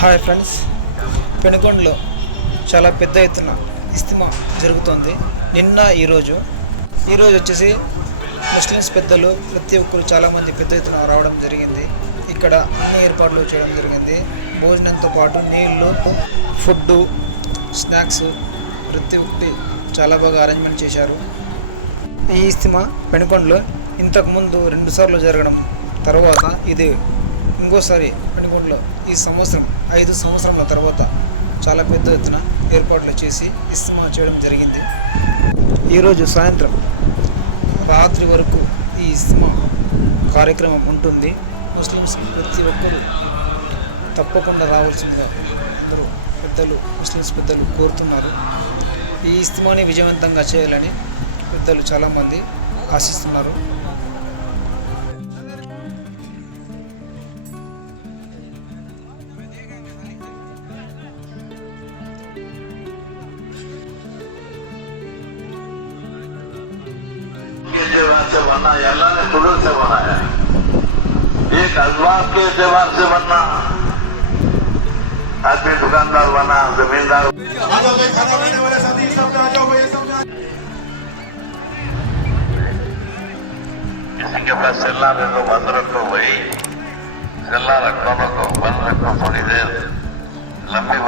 Hi friends, పెనుగొండలో చాలా పెద్ద ఎత్తున ఇస్తిమా జరుగుతోంది. నిన్న ఈరోజు వచ్చేసి ముస్లిమ్స్ పెద్దలు ప్రతి ఒక్కరు చాలామంది పెద్ద ఎత్తున రావడం జరిగింది. ఇక్కడ అన్ని ఏర్పాట్లు చేయడం జరిగింది. భోజనంతో పాటు నీళ్లు, ఫుడ్డు, స్నాక్స్ ప్రతి ఒక్కటి చాలా బాగా అరేంజ్మెంట్ చేశారు. ఈ ఇస్తిమా పెనుగొండలో ఇంతకుముందు 2 సార్లు జరగడం తర్వాత ఇది ఇంకోసారి పెనుగొండలో ఈ సంవత్సరం 5 సంవత్సరాల తర్వాత చాలా పెద్ద ఎత్తున ఏర్పాట్లు చేసి ఇస్తిమా చేయడం జరిగింది. ఈరోజు సాయంత్రం రాత్రి వరకు ఈ ఇస్తిమా కార్యక్రమం ఉంటుంది. ముస్లిమ్స్ ప్రతి ఒక్కరూ తప్పకుండా రావాల్సిందిగా అందరూ పెద్దలు, ముస్లిమ్స్ పెద్దలు కోరుతున్నారు. ఈ ఇస్తిమాని విజయవంతంగా చేయాలని పెద్దలు చాలామంది ఆశిస్తున్నారు. से बनना, अल्लाह ने शुरू से बनाया, एक असबाब के एतबार से बनना, आदमी दुकानदार बना, जमींदार। किसी के पास चलना दे तो बंद रखो भाई, चलना रखो को बंद रखो थोड़ी देर, लंबी